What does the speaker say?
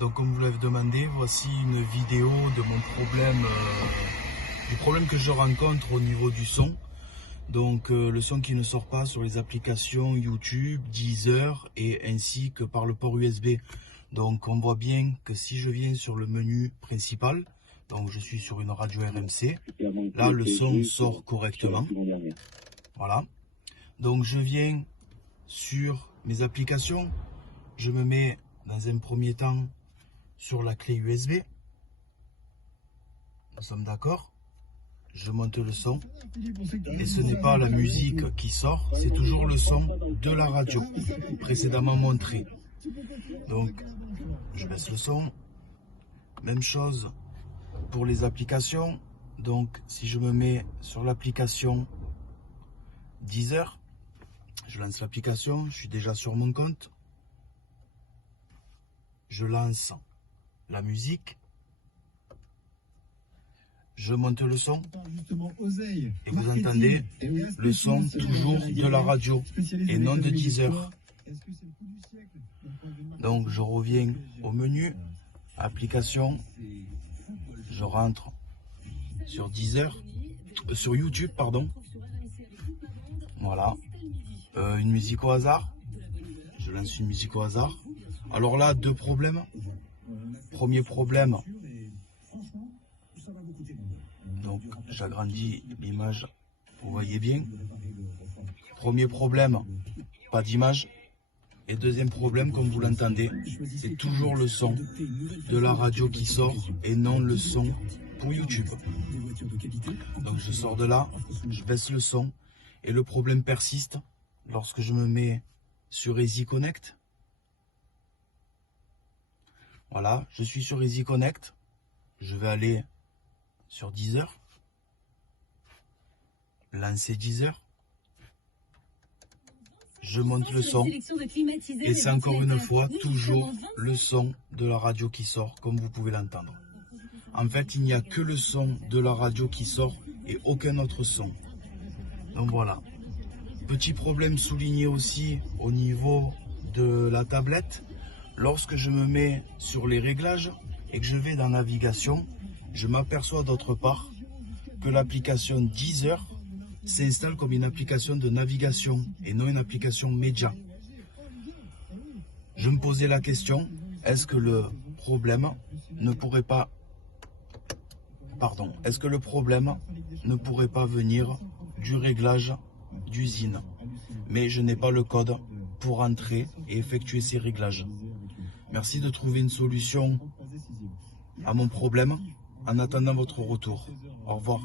Donc comme vous l'avez demandé, voici une vidéo de mon problème, du problème que je rencontre au niveau du son. Donc le son qui ne sort pas sur les applications YouTube, Deezer et ainsi que par le port USB. Donc on voit bien que si je viens sur le menu principal, donc je suis sur une radio RMC, là le son sort correctement. Voilà. Donc je viens sur mes applications, je me mets dans un premier temps sur la clé USB. Nous sommes d'accord? Je monte le son et ce n'est pas la musique qui sort, c'est toujours le son de la radio précédemment montré. Donc je baisse le son. Même chose pour les applications. Donc si je me mets sur l'application Deezer, je lance l'application, je suis déjà sur mon compte. Je lance la musique. Je monte le son et vous entendez le son toujours de la radio et non de Deezer. Donc je reviens au menu, application, je rentre sur Deezer, sur YouTube pardon. Voilà, une musique au hasard, je lance une musique au hasard. Alors là, deux problèmes. Premier problème, donc j'agrandis l'image, vous voyez bien. Premier problème, pas d'image. Et deuxième problème, comme vous l'entendez, c'est toujours le son de la radio qui sort et non le son pour YouTube. Donc je sors de là, je baisse le son et le problème persiste lorsque je me mets sur Easy Connect. Voilà, je suis sur Easy Connect, je vais aller sur Deezer, lancer Deezer, je monte le son et c'est encore une fois toujours le son de la radio qui sort comme vous pouvez l'entendre. En fait, il n'y a que le son de la radio qui sort et aucun autre son. Donc voilà. Petit problème souligné aussi au niveau de la tablette. Lorsque je me mets sur les réglages et que je vais dans navigation, je m'aperçois d'autre part que l'application Deezer s'installe comme une application de navigation et non une application média. Je me posais la question, est-ce que le problème ne pourrait pas venir du réglage d'usine? Mais je n'ai pas le code pour entrer et effectuer ces réglages. Merci de trouver une solution à mon problème en attendant votre retour. Au revoir.